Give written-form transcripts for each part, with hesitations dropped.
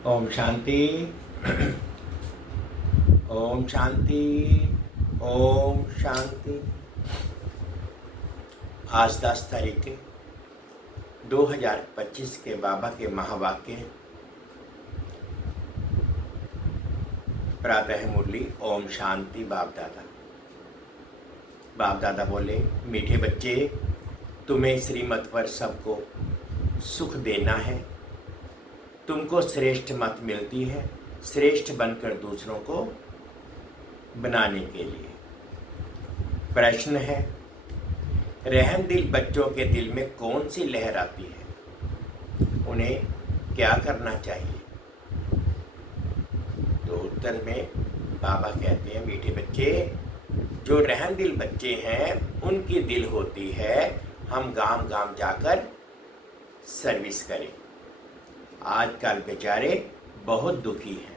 ओम शांति। ओम शांति। ओम शांति। आज 10 तारीख 2025 के बाबा के महावाक्य प्रातः मुरली। ओम शांति। बाप दादा बोले, मीठे बच्चे, तुम्हें श्रीमत पर सबको सुख देना है। तुमको श्रेष्ठ मत मिलती है श्रेष्ठ बनकर दूसरों को बनाने के लिए। प्रश्न है, रहम दिल बच्चों के दिल में कौन सी लहर आती है, उन्हें क्या करना चाहिए? तो उत्तर में बाबा कहते हैं, मीठे बच्चे, जो रहम दिल बच्चे हैं उनकी दिल होती है हम गांव गांव जाकर सर्विस करें। आजकल बेचारे बहुत दुखी हैं,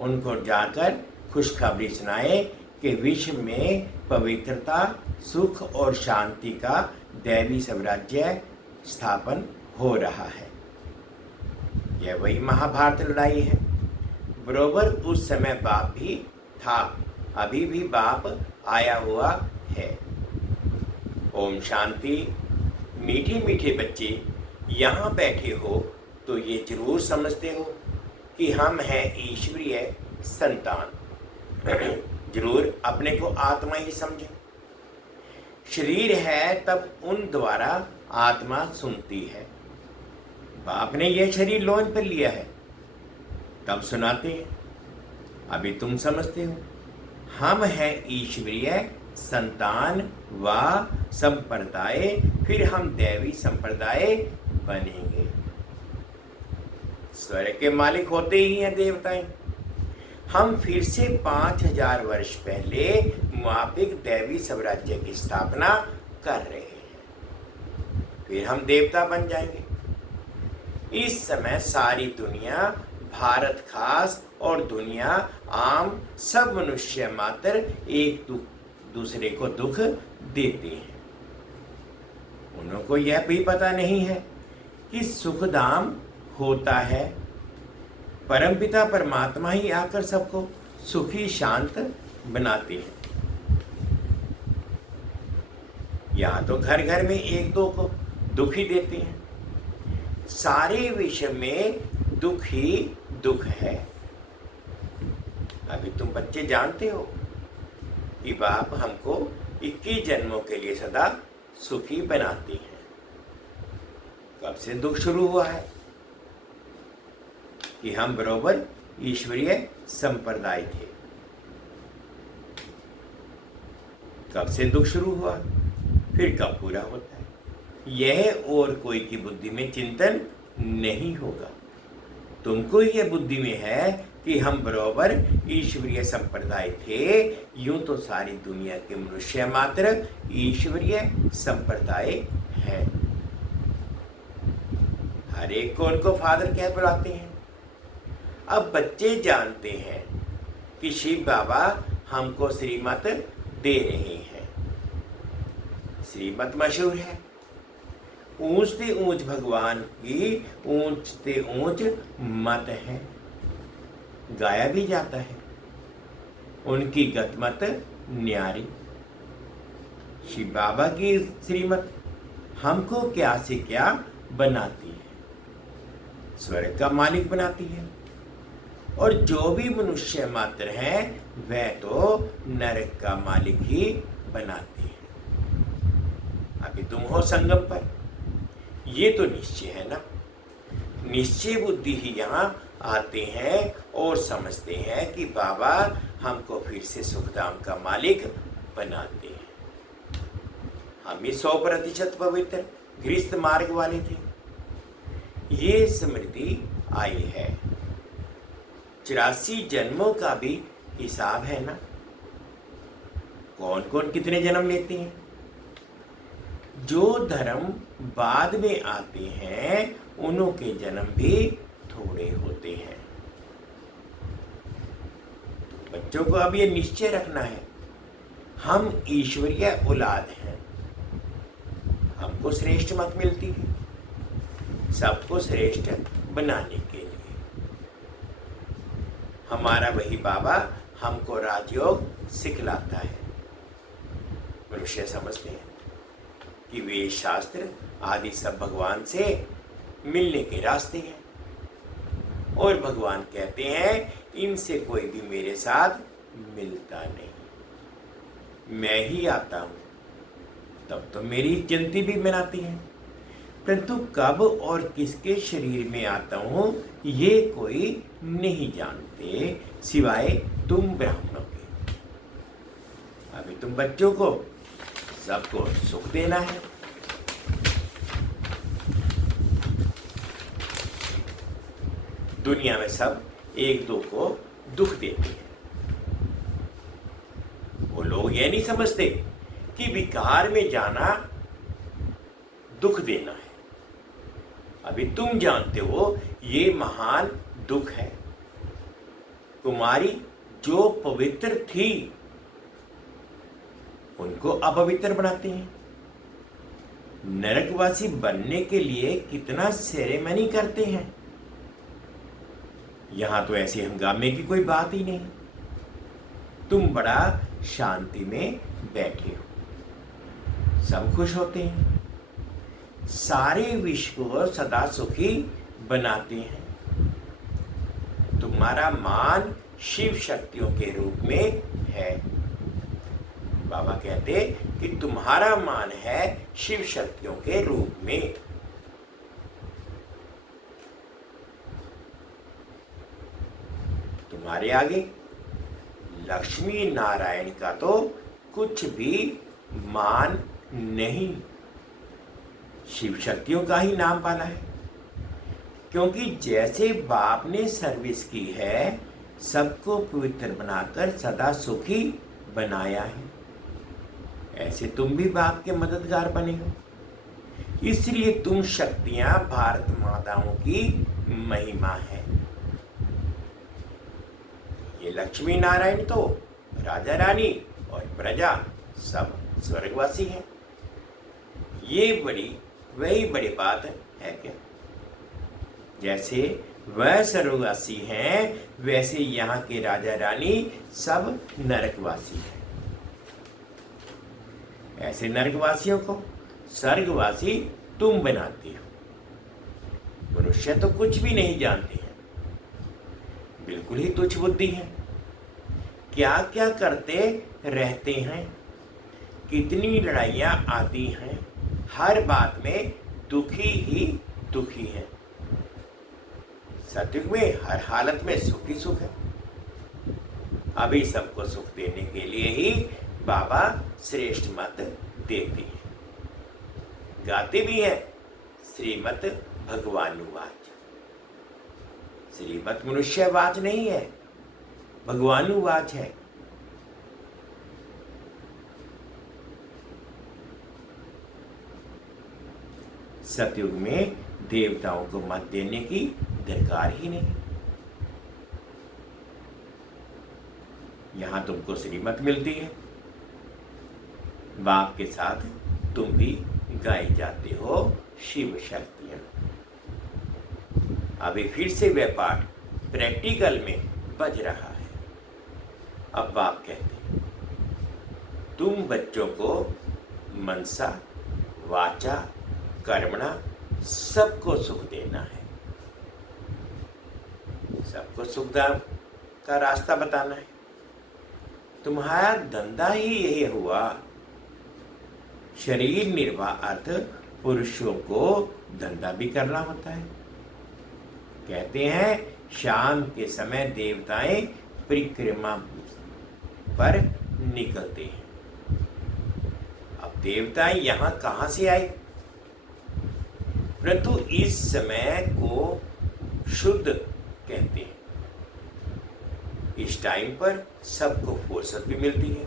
उनको जाकर खुशखबरी सुनाए कि विश्व में पवित्रता, सुख और शांति का दैवी साम्राज्य स्थापन हो रहा है। यह वही महाभारत लड़ाई है। बरोबर उस समय बाप भी था, अभी भी बाप आया हुआ है। ओम शांति। मीठे मीठे बच्चे, यहाँ बैठे हो तो ये जरूर समझते हो कि हम हैं ईश्वरीय संतान। जरूर अपने को आत्मा ही समझे। शरीर है तब उन द्वारा आत्मा सुनती है। बाप ने यह शरीर लोन पर लिया है तब सुनाते हैं। अभी तुम समझते हो हम हैं ईश्वरीय संतान व संप्रदाय, फिर हम दैवी संप्रदाय बनेंगे। स्वर्ग के मालिक होते ही हैं देवताएं। हम फिर से 5000 वर्ष पहले मापिक दैवी साम्राज्य की स्थापना कर रहे हैं, फिर हम देवता बन जाएंगे। इस समय सारी दुनिया, भारत खास और दुनिया आम, सब मनुष्य मात्र एक दूसरे को दुख देते हैं। उनको यह भी पता नहीं है कि सुखधाम होता है परमपिता परमात्मा ही आकर सबको सुखी शांत बनाते हैं। यहाँ तो घर घर में एक दो को दुखी देते हैं। सारे विश्व में दुख ही दुख है। अभी तुम बच्चे जानते हो कि बाप हमको 21 जन्मों के लिए सदा सुखी बनाते हैं। कब से दुख शुरू हुआ है कि हम बरोबर ईश्वरीय संप्रदाय थे। कब से दुख शुरू हुआ, फिर कब पूरा होता है, यह और कोई की बुद्धि में चिंतन नहीं होगा। तुमको यह बुद्धि में है कि हम बरोबर ईश्वरीय संप्रदाय थे। यूं तो सारी दुनिया के मनुष्य मात्र ईश्वरीय संप्रदाय है। हर एक को उनको फादर कह बुलाते हैं। अब बच्चे जानते हैं कि शिव बाबा हमको श्रीमत दे रहे हैं। श्रीमत मशहूर है। ऊंचते ऊंच भगवान की ऊंचते ऊंच मत है, गाया भी जाता है। उनकी गतमत न्यारी। शिव बाबा की श्रीमत हमको क्या से क्या बनाती है, स्वर्ग का मालिक बनाती है। और जो भी मनुष्य मात्र हैं वह तो नरक का मालिक ही बनाती है। अभी तुम हो संगम पर, ये तो निश्चय है ना। निश्चय बुद्धि ही यहाँ आते हैं और समझते हैं कि बाबा हमको फिर से सुखधाम का मालिक बनाते हैं। हम ही 100% पवित्र गृहस्थ मार्ग वाले थे। ये स्मृति आई है। 84 जन्मों का भी हिसाब है ना। कौन कौन कितने जन्म लेते हैं। जो धर्म बाद में आते हैं उन्हों के जन्म भी थोड़े होते हैं। तो बच्चों को अब ये निश्चय रखना है, हम ईश्वरीय औलाद हैं। हमको श्रेष्ठ मत मिलती है सबको श्रेष्ठ बनाने के लिए। हमारा वही बाबा हमको राजयोग सिखलाता है। मनुष्य समझते हैं कि वे शास्त्र आदि सब भगवान से मिलने के रास्ते हैं, और भगवान कहते हैं इनसे कोई भी मेरे साथ मिलता नहीं, मैं ही आता हूँ। तब तो मेरी गिनती भी बनाती है, परंतु कब और किसके शरीर में आता हूँ ये कोई नहीं जानते सिवाय तुम ब्राह्मणों के। अभी तुम बच्चों को सबको सुख देना है, दुनिया में सब एक दो को दुख देते हैं। वो लोग ये नहीं समझते कि विकार में जाना दुख देना है। अभी तुम जानते हो ये महान दुख है। कुमारी जो पवित्र थी उनको अपवित्र बनाते हैं। नरकवासी बनने के लिए कितना सेरेमनी करते हैं। यहां तो ऐसे हंगामे की कोई बात ही नहीं। तुम बड़ा शांति में बैठे हो, सब खुश होते हैं, सारे विश्व को सदा सुखी बनाते हैं। तुम्हारा मान शिव शक्तियों के रूप में है। बाबा कहते कि तुम्हारा मान है शिव शक्तियों के रूप में। तुम्हारे आगे लक्ष्मी नारायण का तो कुछ भी मान नहीं, शिव शक्तियों का ही नाम पाला है। क्योंकि जैसे बाप ने सर्विस की है, सबको पवित्र बनाकर सदा सुखी बनाया है, ऐसे तुम भी बाप के मददगार बने हो। इसलिए तुम शक्तियां भारत माताओं की महिमा है। ये लक्ष्मी नारायण तो राजा रानी और प्रजा सब स्वर्गवासी हैं। ये वही बड़ी बात है क्या? जैसे वह स्वर्गवासी हैं, वैसे यहाँ के राजा रानी सब नरकवासी हैं। ऐसे नरकवासियों को स्वर्गवासी तुम बनाते हो। मनुष्य तो कुछ भी नहीं जानते हैं, बिल्कुल ही तुच्छ बुद्धि है। क्या क्या करते रहते हैं, कितनी लड़ाइयाँ आती हैं, हर बात में दुखी ही दुखी है। सतयुग में हर हालत में सुख ही सुख है। अभी सबको सुख देने के लिए ही बाबा श्रेष्ठ मत देते हैं, गाते भी हैं श्रीमत भगवानुवाच। श्रीमत मनुष्यवाच नहीं है, भगवानुवाच है। सतयुग में देवताओं को मत देने की दरकार ही नहीं। यहां तुमको श्रीमत मिलती है, बाप के साथ तुम भी गाए जाते हो शिव शक्तियां। अभी फिर से वह पाठ प्रैक्टिकल में बज रहा है। अब बाप कहते हैं तुम बच्चों को मनसा वाचा कर्मणा सबको सुख देना है, सबको सुख का रास्ता बताना है। तुम्हारा धंधा ही यही हुआ। शरीर निर्वाह अर्थ पुरुषों को धंधा भी करना होता है। कहते हैं शाम के समय देवताएं परिक्रमा पर निकलते हैं। अब देवताएं यहाँ कहाँ से आए? परंतु इस समय को शुद्ध कहते हैं। इस टाइम पर सबको फुर्सत भी मिलती है।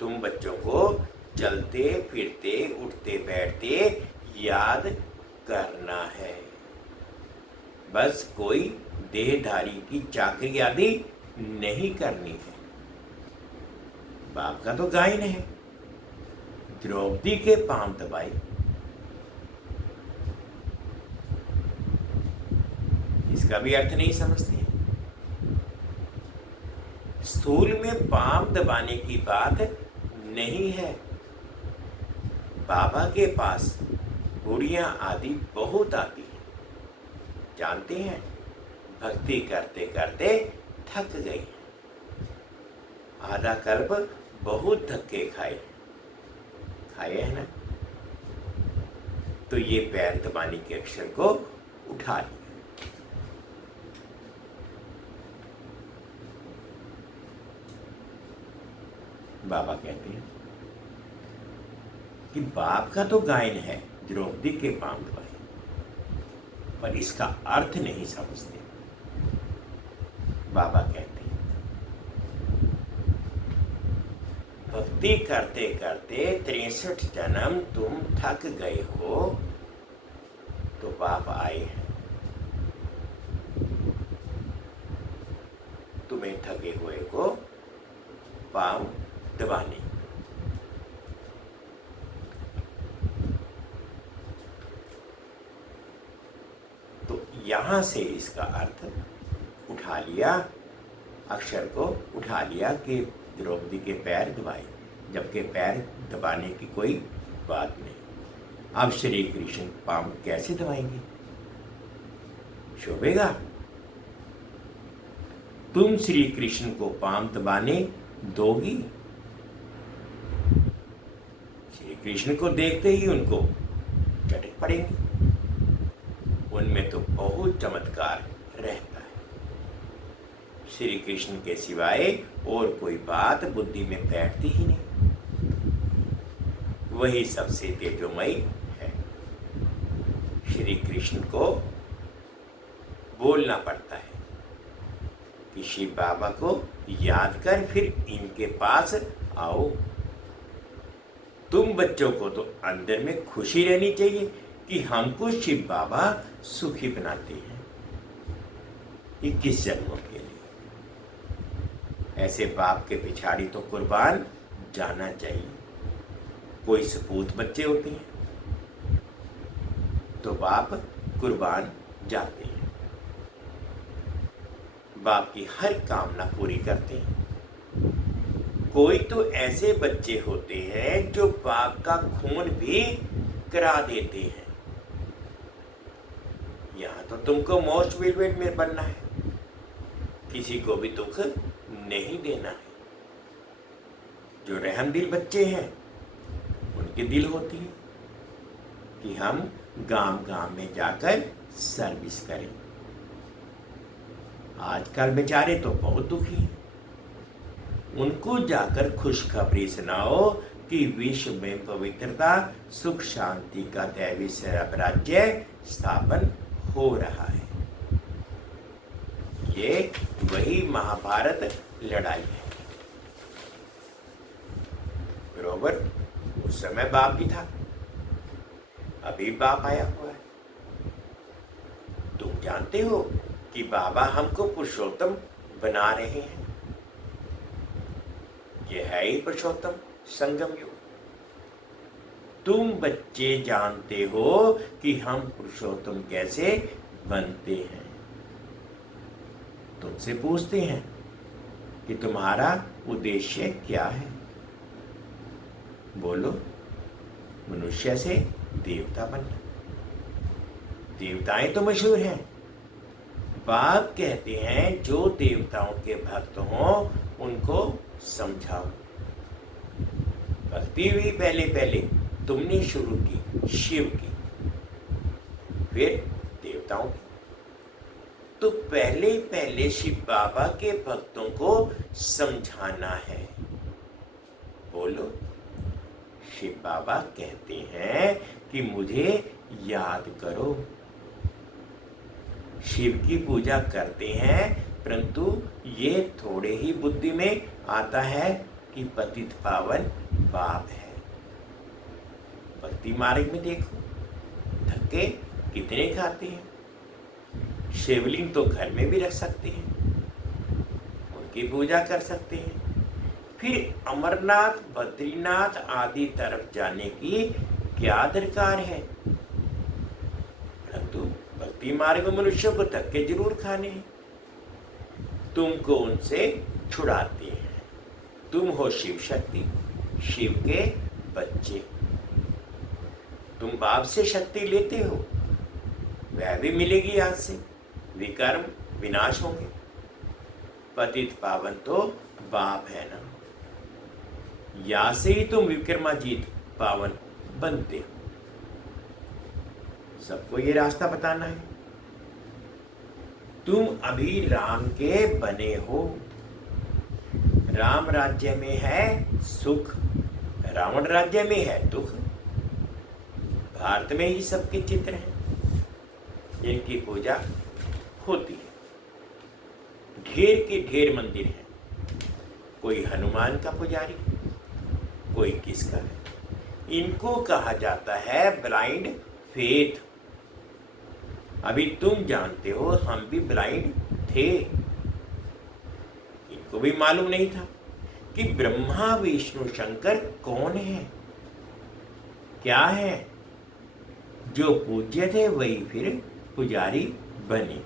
तुम बच्चों को चलते फिरते उठते बैठते याद करना है। बस कोई देहधारी की चाकरी आदि नहीं करनी है। बाप का तो गायन है, द्रौपदी के पांव दबाए। इसका भी अर्थ नहीं समझते। स्थूल में पांव दबाने की बात नहीं है। बाबा के पास बुढ़ियां आदि बहुत आती हैं। जानते हैं, भक्ति करते करते थक गई, आधा कल्प बहुत धक्के खाए है ना। तो ये पैर दबाने के अक्षर को उठा लिया। बाबा कहते हैं कि बाप का तो गायन है द्रौपदी के पांव दबाए, पर इसका अर्थ नहीं समझते। बाबा कहते हैं भक्ति करते करते 63 जन्म तुम थक गए हो, तो बाप आए हैं तुम्हें थके हुए को पांव दबाने। तो यहां से इसका अर्थ उठा लिया, अक्षर को उठा लिया कि द्रौपदी के पैर दबाए, जबकि पैर दबाने की कोई बात नहीं। अब श्री कृष्ण पांव कैसे दबाएंगे? शोभेगा? तुम श्री कृष्ण को पांव दबाने दोगी? श्री कृष्ण को देखते ही उनको चटक पड़ेंगे। उनमें तो बहुत चमत्कार रहता है। श्री कृष्ण के सिवाय और कोई बात बुद्धि में बैठती ही नहीं। वही सबसे तेजोमयी है। श्री कृष्ण को बोलना पड़ता है कि शिव बाबा को याद कर फिर इनके पास आओ। तुम बच्चों को तो अंदर में खुशी रहनी चाहिए कि हमको शिव बाबा सुखी बनाते हैं 21 जन्मों के लिए। ऐसे बाप के पिछाड़ी तो कुर्बान जाना चाहिए। कोई सपूत बच्चे होते हैं तो बाप कुर्बान जाते हैं, बाप की हर कामना पूरी करते हैं। कोई तो ऐसे बच्चे होते हैं जो बाप का खून भी करा देते हैं। यहां तो तुमको मोस्ट वेलवेट में बनना है, किसी को भी दुख नहीं देना है। जो रहमदिल बच्चे हैं उनके दिल होती है कि हम गांव गांव में जाकर सर्विस करें। आजकल बेचारे तो बहुत दुखी हैं। उनको जाकर खुशखबरी सुनाओ कि विश्व में पवित्रता सुख शांति का दैवी राज्य स्थापन हो रहा है। ये वही महाभारत लड़ाई है। बरोबर उस समय बाप भी था, अभी बाप आया हुआ है। तुम जानते हो कि बाबा हमको पुरुषोत्तम बना रहे हैं। यह है ही पुरुषोत्तम संगम युग। तुम बच्चे जानते हो कि हम पुरुषोत्तम कैसे बनते हैं। तुमसे पूछते हैं कि तुम्हारा उद्देश्य क्या है? बोलो, मनुष्य से देवता बनना। देवताएं तो मशहूर हैं। बाप कहते हैं जो देवताओं के भक्त हों उनको समझाओ। भक्ति भी पहले पहले तुमने शुरू की शिव की, फिर देवताओं की। तो पहले पहले शिव बाबा के भक्तों को समझाना है। बोलो, शिव बाबा कहते हैं कि मुझे याद करो। शिव की पूजा करते हैं, परंतु ये थोड़े ही बुद्धि में आता है कि पतित पावन बाप है। भक्ति मार्ग में देखो धक्के कितने खाते हैं। शिवलिंग तो घर में भी रख सकते हैं, उनकी पूजा कर सकते हैं। फिर अमरनाथ, बद्रीनाथ आदि तरफ जाने की क्या दरकार है? परंतु भक्ति मार्ग में मनुष्यों को धक्के जरूर खाने हैं। तुमको उनसे छुड़ाते हैं। तुम हो शिव शक्ति, शिव के बच्चे। तुम बाप से शक्ति लेते हो, वह भी मिलेगी आज से। विकर्म विनाश होंगे। पतित पावन तो बाप है ना, या से ही तुम विक्रमाजीत पावन बनते हो। सबको ये रास्ता बताना है। तुम अभी राम के बने हो। राम राज्य में है सुख, रावण राज्य में है दुख। भारत में ही सबके चित्र हैं, इनकी पूजा होती है। ढेर के ढेर मंदिर हैं। कोई हनुमान का पुजारी, कोई किसका है। इनको कहा जाता है ब्लाइंड फेथ। अभी तुम जानते हो, हम भी ब्लाइंड थे। इनको भी मालूम नहीं था कि ब्रह्मा विष्णु शंकर कौन है, क्या है। जो पूज्य थे वही फिर पुजारी बने।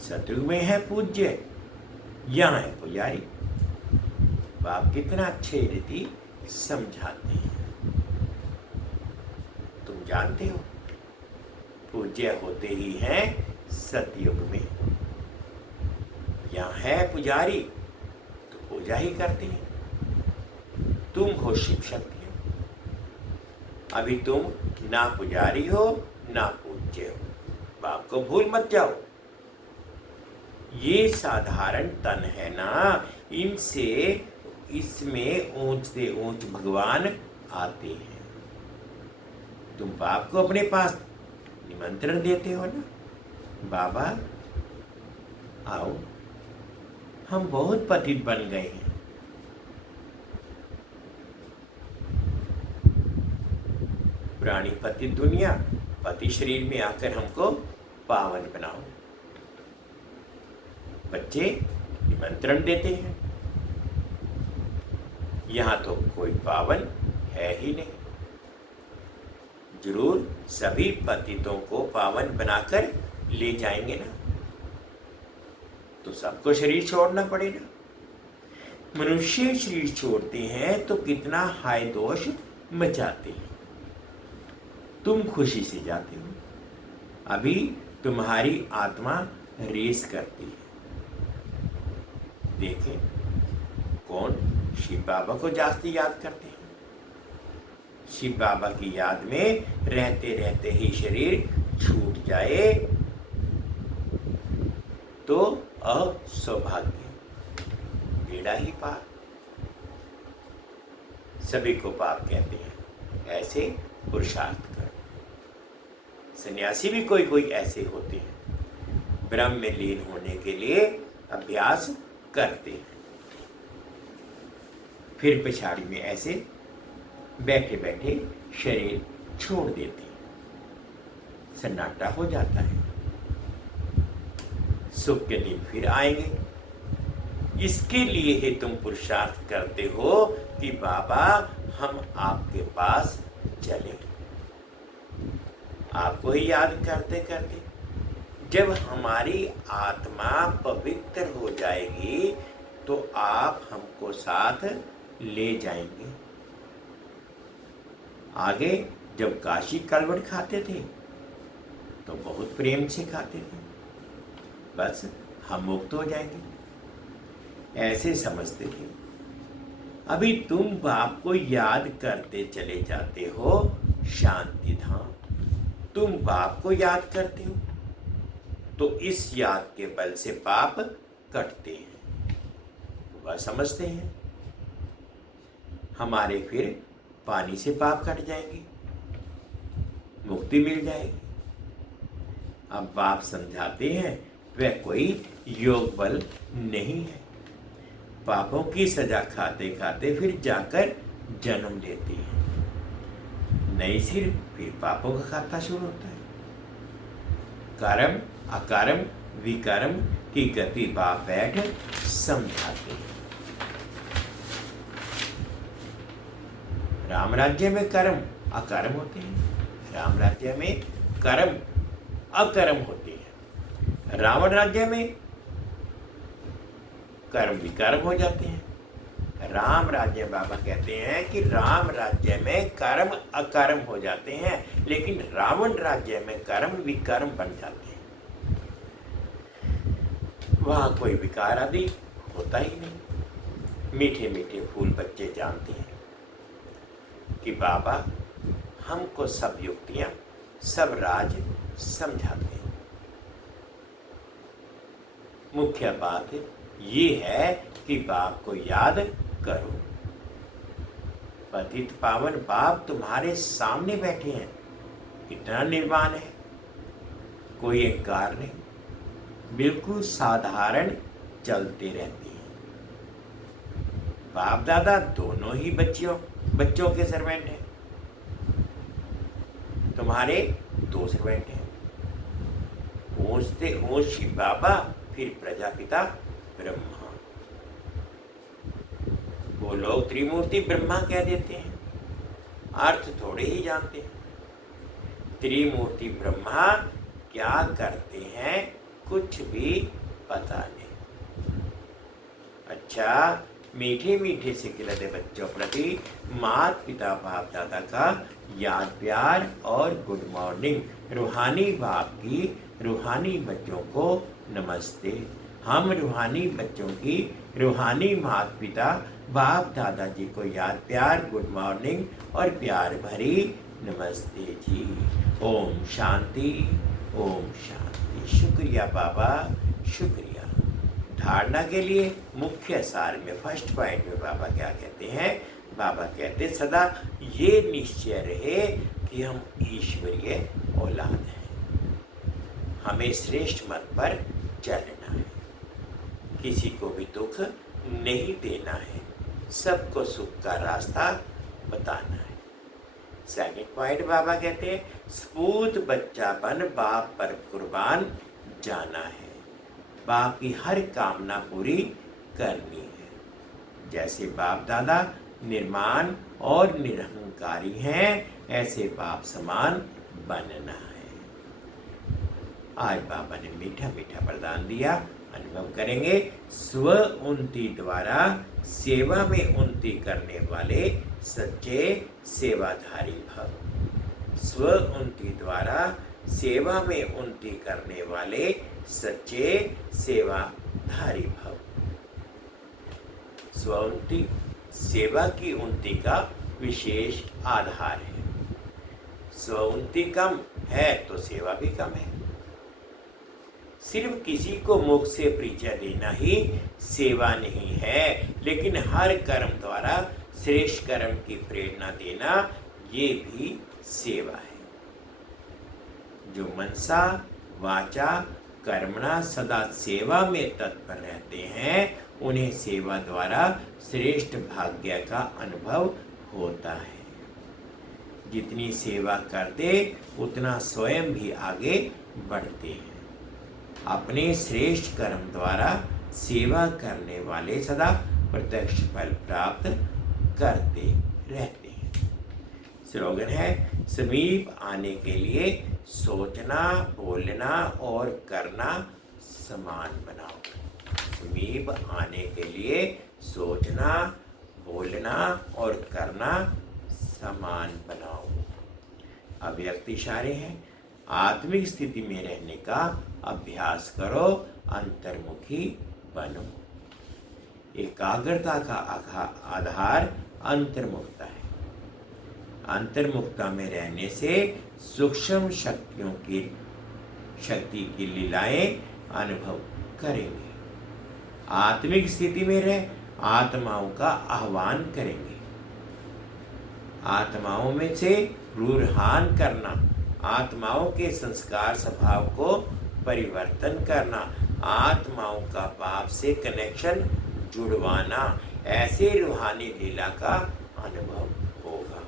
सतयुग में है पूज्य, यहाँ है पुजारी। बाप कितना अच्छे रीति समझाते हैं। तुम जानते हो, पूज्य होते ही हैं सतयुग में। यहाँ है पुजारी तो पूजा ही करते हैं। तुम हो शिव शक्ति। अभी तुम ना पुजारी हो ना पूज्य हो। बाप को भूल मत जाओ। ये साधारण तन है ना, इनसे इसमें ऊंच से ऊंच भगवान आते हैं। तुम बाप को अपने पास निमंत्रण देते हो ना, बाबा आओ, हम बहुत पतित बन गए हैं। पुरानी पतित दुनिया, पति शरीर में आकर हमको पावन बनाओ। बच्चे निमंत्रण देते हैं। यहां तो कोई पावन है ही नहीं। जरूर सभी पतितों को पावन बनाकर ले जाएंगे ना, तो सबको शरीर छोड़ना पड़ेगा। मनुष्य शरीर छोड़ते हैं तो कितना हाय दोष मचाते हैं। तुम खुशी से जाते हो। अभी तुम्हारी आत्मा रेस करती है। देखें कौन शिव बाबा को जास्ती याद करते हैं। शिव बाबा की याद में रहते रहते ही शरीर छूट जाए तो असौभाग्य, बेड़ा ही पार। सभी को पाप कहते हैं, ऐसे पुरुषार्थ कर। सन्यासी भी कोई कोई ऐसे होते हैं, ब्रह्म में लीन होने के लिए अभ्यास करते हैं, फिर पिछाड़ी में ऐसे बैठे बैठे शरीर छोड़ देते हैं। सन्नाटा हो जाता है। सुख के दिन फिर आएंगे। इसके लिए ही तुम पुरुषार्थ करते हो कि बाबा हम आपके पास चले। आपको ही याद करते करते जब हमारी आत्मा पवित्र हो जाएगी तो आप हमको साथ ले जाएंगे। आगे जब काशी कलवट खाते थे तो बहुत प्रेम से खाते थे, बस हम मुक्त हो जाएंगे, ऐसे समझते थे। अभी तुम बाप को याद करते चले जाते हो शांति धाम। तुम बाप को याद करते हो तो इस याद के बल से पाप कटते हैं। वह समझते हैं हमारे फिर पानी से पाप कट जाएंगे, मुक्ति मिल जाएगी। अब बाप समझाते हैं वह कोई योग बल नहीं है। पापों की सजा खाते खाते फिर जाकर जन्म लेते हैं। नई सिर फिर पापों का खाता शुरू होता है। कर्म अकर्म विकर्म की गति बाप बैठ समझाते हैं। राम राज्य में कर्म अकर्म होते हैं, राम राज्य में कर्म अकर्म होते हैं। रावण राज्य में कर्म विकर्म हो जाते हैं। राम राज्य, बाबा कहते हैं कि राम राज्य में कर्म अकर्म हो जाते हैं, लेकिन रावण राज्य में कर्म विकर्म बन जाते हैं। वहाँ कोई विकार आदि होता ही नहीं। मीठे मीठे फूल बच्चे जानते हैं कि बाबा हमको सब युक्तियाँ, सब राज समझाते हैं। मुख्य बात ये है कि बाप को याद करो। पतित पावन बाप तुम्हारे सामने बैठे हैं, कितना निर्वाण है, कोई अहंकार नहीं, बिल्कुल साधारण चलते रहते हैं। बाप दादा दोनों ही बच्चों के सर्वेंट हैं। तुम्हारे 2 सर्वेंट हैं, ऊंचते ऊंच शिव बाबा, फिर प्रजापिता ब्रह्मा। वो लोग त्रिमूर्ति ब्रह्मा कह देते हैं, अर्थ थोड़े ही जानते हैं। त्रिमूर्ति ब्रह्मा क्या करते हैं कुछ भी पता नहीं। अच्छा, मीठे मीठे से खिलते बच्चों प्रति माता पिता बाप दादा का याद प्यार और गुड मॉर्निंग। रूहानी बाप की रूहानी बच्चों को नमस्ते। हम रूहानी बच्चों की रूहानी माता पिता बाप दादा जी को याद प्यार, गुड मॉर्निंग और प्यार भरी नमस्ते जी। ओम शांति, ओम शांति। शुक्रिया बाबा, शुक्रिया। धारणा के लिए मुख्य सार में फर्स्ट पॉइंट में बाबा क्या कहते हैं? बाबा कहते सदा ये निश्चय रहे कि हम ईश्वरीय औलाद हैं, हमें श्रेष्ठ मत पर चलना है, किसी को भी दुख नहीं देना है, सबको सुख का रास्ता बताना है। सेकंड पॉइंट बाबा कहते हैं स्पूत बच्चापन बाप पर कुर्बान जाना है, बाप की हर कामना पूरी करनी है। जैसे बाप दादा निर्माण और निरहंकारी हैं, ऐसे बाप समान बनना है। आज बाबा ने मीठा मीठा वरदान दिया, अनुभव करेंगे। स्व उन्नति द्वारा सेवा में उन्नति करने वाले सच्चे सेवाधारी भव। स्व उन्नति द्वारा सेवा में उन्नति करने वाले सच्चे सेवाधारी भव। स्व उन्नति सेवा की उन्नति का विशेष आधार है। स्व उन्नति कम है तो सेवा भी कम है। सिर्फ किसी को मुख से परिचय देना ही सेवा नहीं है, लेकिन हर कर्म द्वारा श्रेष्ठ कर्म की प्रेरणा देना ये भी सेवा है। जो मनसा वाचा कर्मणा सदा सेवा में तत्पर रहते हैं, उन्हें सेवा द्वारा श्रेष्ठ भाग्य का अनुभव होता है। जितनी सेवा करते उतना स्वयं भी आगे बढ़ते हैं। अपने श्रेष्ठ कर्म द्वारा सेवा करने वाले सदा प्रत्यक्ष फल प्राप्त करते रहते हैं। स्लोगन है समीप आने के लिए सोचना, बोलना और करना समान बनाओ। समीप आने के लिए सोचना, बोलना और करना समान बनाओ। अव्यक्त इशारे हैं। आत्मिक स्थिति में रहने का अभ्यास करो, अंतर्मुखी बनो। एकाग्रता का आधार अंतर्मुखता है। अंतर्मुखता में रहने से सूक्ष्म शक्ति की लीलाएं अनुभव करेंगे। आत्मिक स्थिति में रह आत्माओं का आह्वान करेंगे। आत्माओं में से रूरहान करना, आत्माओं के संस्कार स्वभाव को परिवर्तन करना, आत्माओं का बाप से कनेक्शन जुड़वाना, ऐसे रूहानी लीला का अनुभव होगा।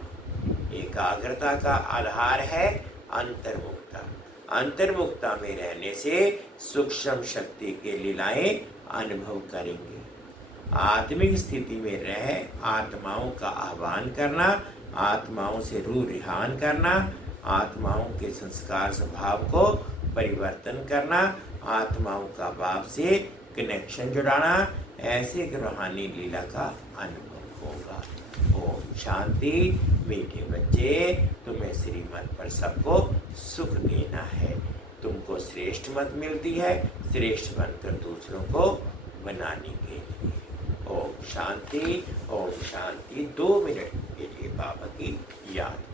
एकाग्रता का आधार है अंतर्मुखता। अंतर्मुखता में रहने से सूक्ष्म शक्ति के लीलाएं अनुभव करेंगे। आत्मिक स्थिति में रह आत्माओं का आह्वान करना, आत्माओं से रूह रिहान करना, आत्माओं के संस्कार स्वभाव को परिवर्तन करना, आत्माओं का बाप से कनेक्शन जुड़ाना, ऐसे एक रूहानी लीला का अनुभव होगा। ओम शांति। मीठे बच्चे, तुम्हें श्रीमत पर सबको सुख देना है। तुमको श्रेष्ठ मत मिलती है, श्रेष्ठ बनकर दूसरों को बनाने के लिए। ओम शांति। ओम शांति। 2 मिनट के लिए बाबा की याद में।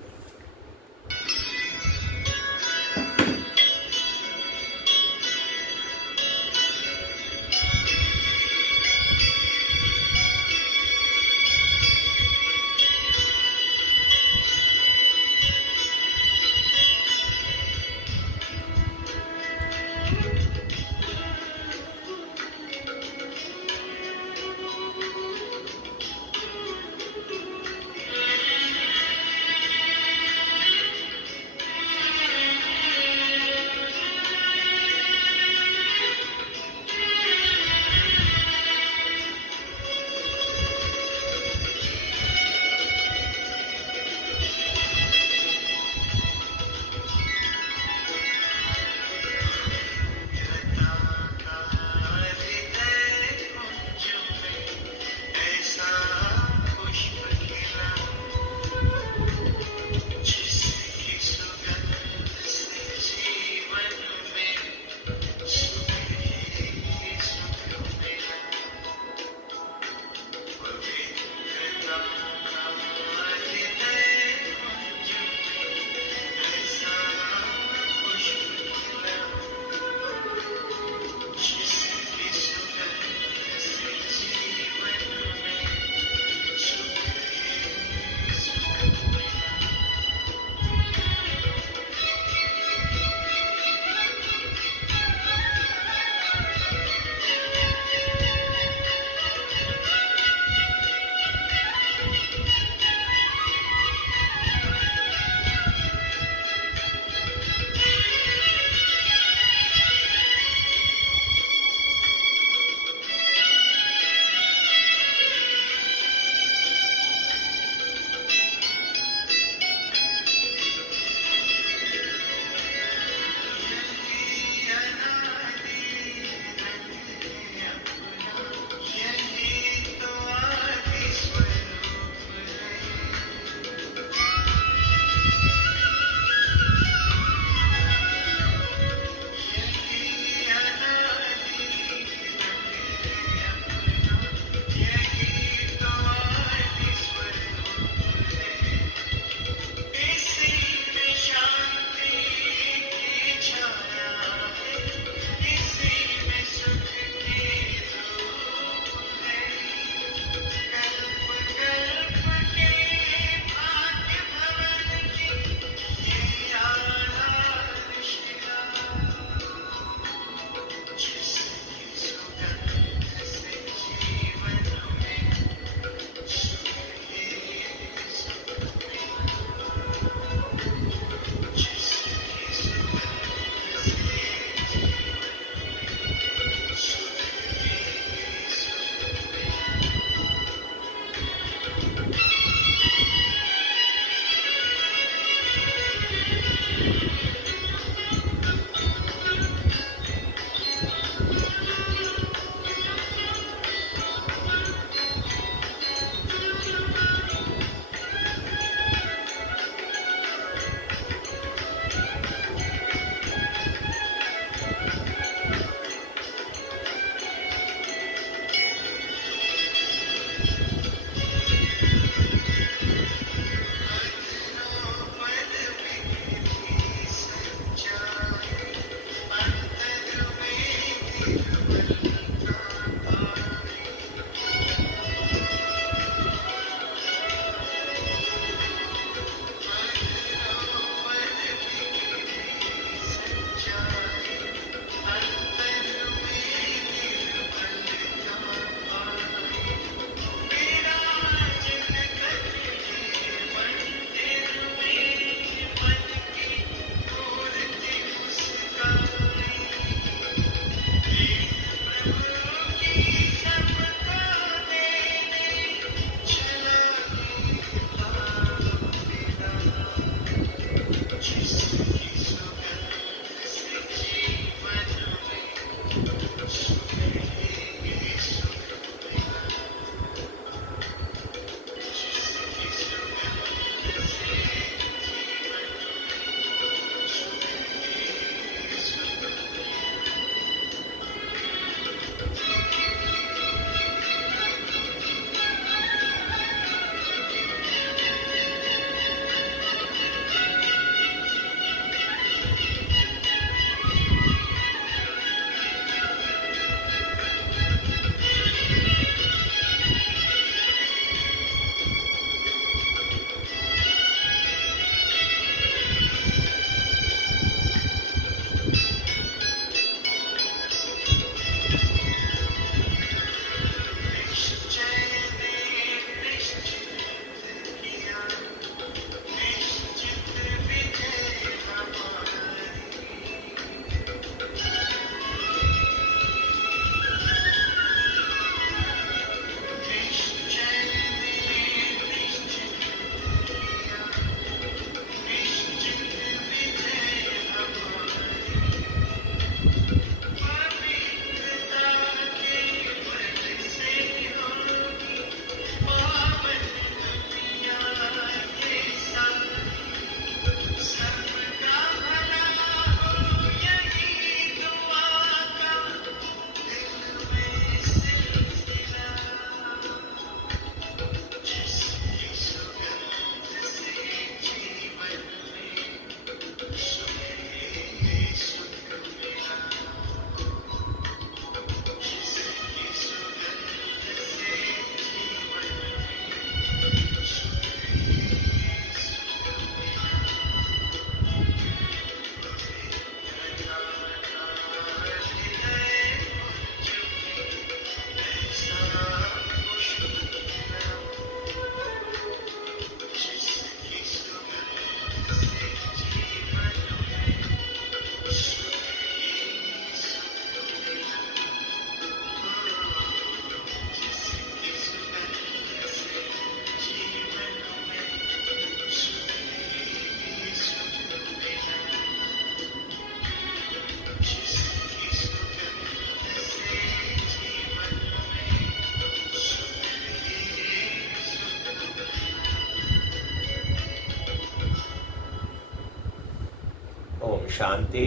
शांति